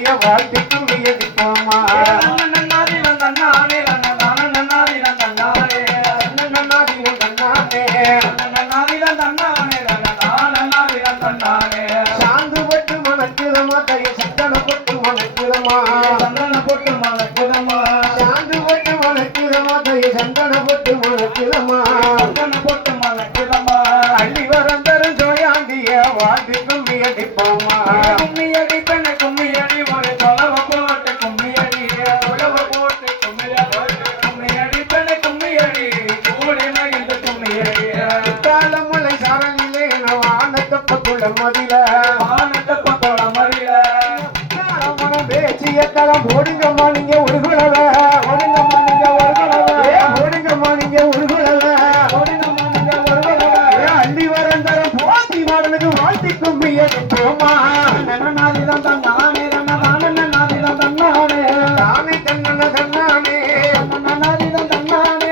மாதைய வாழ்த்தி கும்மி அடிப்போமா சாந்து பட்டு மணக்குதமா தைய சந்தன பட்டு மணக்குதமா சந்தன போட்டு மணக்குதமா சாந்து பட்டு மணக்குதமா தைய சந்தன பட்டு மணக்குதமா சந்தன போட்டு மணக்குதமா அள்ளி வரந்தரும் ஜோயாண்டிய வாழ்த்தி கும்மி அடிப்போமா கும்மியடி பெண்ண கும்மியடி ஒரு தொலவ போட்டு கும்மியடி உழவ போட்டு கும்மியடி பெண்ண கும்மியடி கூடி மகிழ்ந்த கும்மியடி காலமலை சாரலிலே வானத்தப்பக்குள்ள மதில வானத்தப்பத்தோட மறியல பேச்சிய தரம் ஓடுங்கம்மா நீங்க ஒரு குழவ ஒடுங்கம்மா நீங்க ஒரு குலவ ஓடுங்கம்மா நீங்க ஒரு குழவ ஒடுங்கம்மா நீங்க ஒரு குலவ அள்ளி வரந்தரம் போத்தி மாடனுக்கு வாழ்த்தி கும்மி அடிப்போமா நாதிதான் தன்னானே நாதிதான் தன்னானே தானே தன்னன தன்னானே நாதிதான் தன்னானே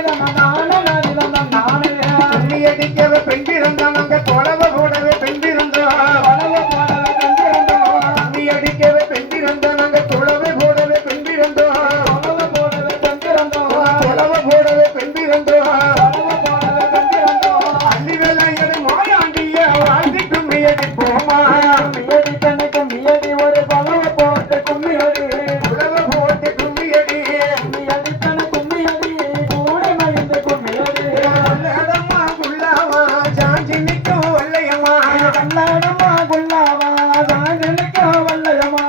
நாதிதான் தன்னானே கும்மி அடிக்கவே பெண் பிறந்தான் அங்க தொலைவ போடவே பெண் பிறந்தான் பலவ போடவே கண்டிருந்தோம் கும்மி அடிக்கவே பெண் பிறந்தான் அங்க தொலைவை போடவே பெண் பிறந்தான் பலவ போடவே கண்டிருந்தோம் தொலைவ போடவே பெண் பிறந்தான் பலவ போடவே கண்டிருந்தோம் அள்ளி வேலையடி மாயாண்டிய வாழ்த்தி கும்மி அடிப்போமா கும்மியடி பெண்ணு கும்மியடி ஒரு பலவ போட்டு கும்மியடி உழவ போட்டு கும்மி அடி கும்மியடி பெண்ணு கும்மியடி கூடி மகிழ்ந்து கும்மியடி கல்லடம்மா குள்ளாவா சாஞ்சி நிற்கும் வல்லையம்மா கல்லாடமா குல்லாவா சாஞ்சலிக்க வல்லையம்மா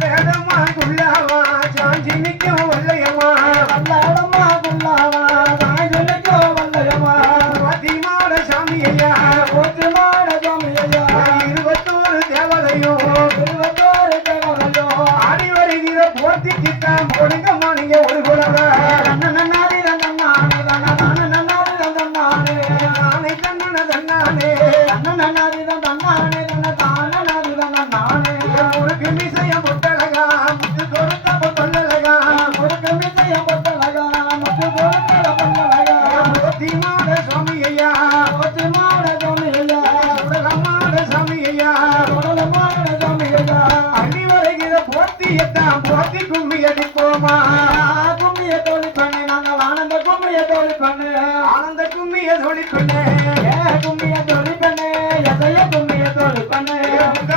கல்லடம்மா குள்ளாவா சாஞ்சி நிற்கும் வல்லையம்மா கல்லாடமா குல்லாவா சாஞ்சலிக்க வல்லையம்மா மதிமாட சாமியையா போற்று மாட சுவாமியையா 21 தேவதையும் திருவத்தோரு தேவரையோ ஆடி வருகிற போர்த்திக்குத்தான் போடுங்கம்மா நீங்க ஒரு குழவ நன்னாரி நன்னானே நன்னானே நன்னானே நானே தன்னன தன்னானே நன்னாரி நன்னானே நன்னானே நன்னானே முறுக்கு மிசைய முட்டழகா முத்து கொடுத்த பொல்லழகா ஒரு கமிதைய பொட்டலகா முத்து போட்டல பொன்னலகா போத்திமாட சாமியையா போற்று மாட சுவாமியையா உடலம்மாட சாமியையா உடல மாட சுவாமியையா அள்ளி வருகிற போத்தியத்தான் போத்தி கும்மி அடிப்போமா கும்மிய தோழி பண்ணு நாங்கள் ஆனந்த கும்மிய தோழி பண்ணு ஆனந்த கும்மிய தொழி பண்ணே கும்மிய தோழி பண்ணு எதைய கும்மிய தோழி பண்ணு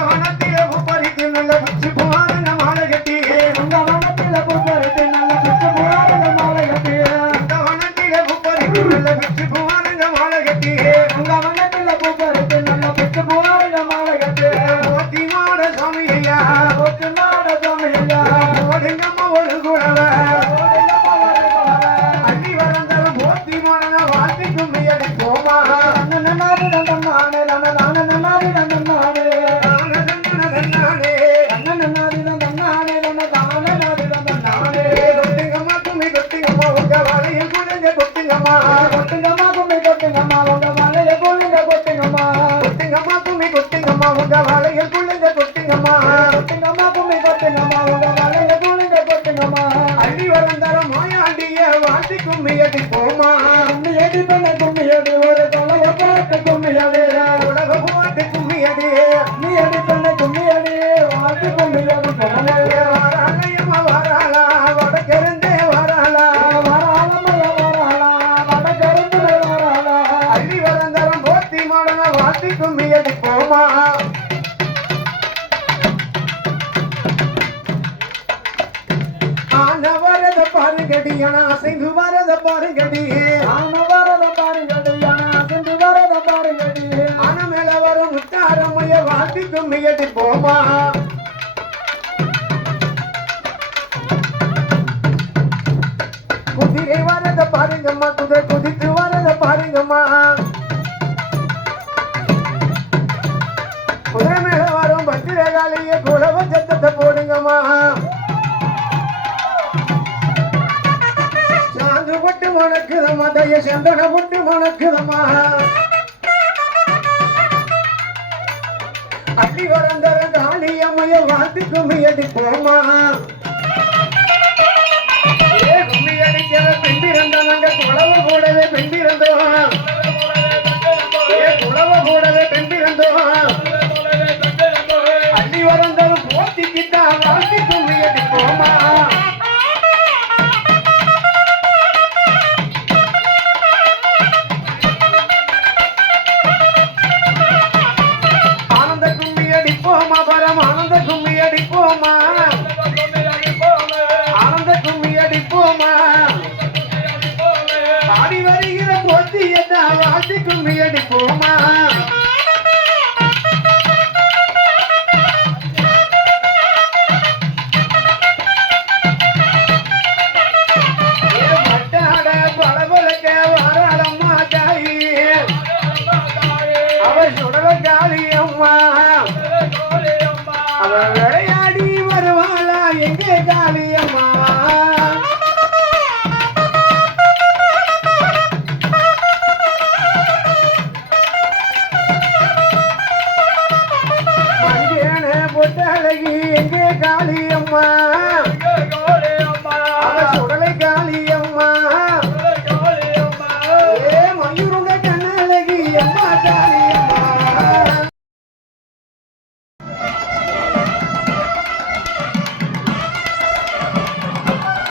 வனத்தில பறித்து நல்ல பிச்சு போவாருங்க மாலை கட்டி உங்க வனத்தில பூப்பறித்து நல்ல பிச்சு போவாருங்க மாலை கட்டி வனத்தில பறித்து நல்ல பிச்சு போவாருங்க மாலை கட்டி உங்க வனத்தில பூப்பறித்து நல்ல பிச்சு போவாருங்க மாலை கட்டி போத்திமாட சாமியையா போற்று மாட சுவாமியையா போடுங்கம்மா ஒரு குழவ அள்ளி வரந்தரம் போத்திமான வாழ்த்தி கும்மி அடிப்போமா நன்னாரி நன்னானே நன்னானே நன்னாரி நன்னானே தன்னானே நன்னாரி நன்னானே நன்னானே நன்னானே கொட்டுங்கம்மா கும்மி கொட்டுங்கம்மா உங்க வலையில் குழந்தை கொட்டுங்கம்மா கொட்டுங்கம்மா கும்மி கொட்டுங்கம்மா உங்க மலைய குளிங்க கொட்டுங்கம்மா கொட்டுங்கம்மா கும்மி கொட்டுங்கம்மா உங்க வலையில் குழந்தை கொட்டுங்கம்மா கொட்டுங்கம்மா கும்மி கொட்டுங்கம்மா உங்க மலைய குளிங்க கொட்டுங்கம்மா அள்ளி வரந்தரம் மாயாண்டிய வாழ்த்தி கும்மி அடிப்போமா கும்மியடி பண்ண கும்மியடி ஒரு தொலைவ போட்டு கும்மியடி உலக போட்டு கும்மி அடி கும்மியடி பண்ண கும்மியடி வாட்டு கும்மியடி கும்மியடி வராளையம்மா வராளா வடக்கிருந்தே வராளா வராளமய வராளா வடகருந்து வராளா அள்ளி வரந்தரம் போத்தி மாடன வாழ்த்தி கும்மி அடிப்போமா ஆன வரத பாருங்கடி ஆனா அசைந்து வரத பாருங்கடி ஆன வரத பாருங்கடி ஆனா சென்று வரத பாருங்கடி ஆன மேல வரும் முத்தாரம்மைய வாழ்த்தி கும்மி அடிப்போமா குதிரை வரத பாருங்கம்மா குதிரை குதித்து வரத பாருங்கம்மா குதிரை மேல வரும் பத்திரகாலிய குலவ சத்தத்தை போடுங்கம்மா சாந்து போட்டு மணக்குதம்மா தைய செந்தன போட்டு மணக்குதம்மா அள்ளி வரந்தர காளியம்மைய வாழ்த்து கும்மி அடிப்போமா கும்மி அடிக்கிற பெண்டிருந்தோம் நாங்க குளவ கூடவே பெண்டிருந்தோம் குளவ கூடவே பெண்டிருந்தோம் அள்ளி வரந்தரும் போத்திக்கிட்டா வாழ்த்து கும்மி கும்மி அடிப்போமா மட்டாட பளபளக்க வாராளம்மா தாயி அவள் சுடல காளி அம்மா அவள் விளையாடி வருவாளா எங்கே காளி அம்மா மஞ்சேன பொட்டழகி எங்கே காளி அம்மா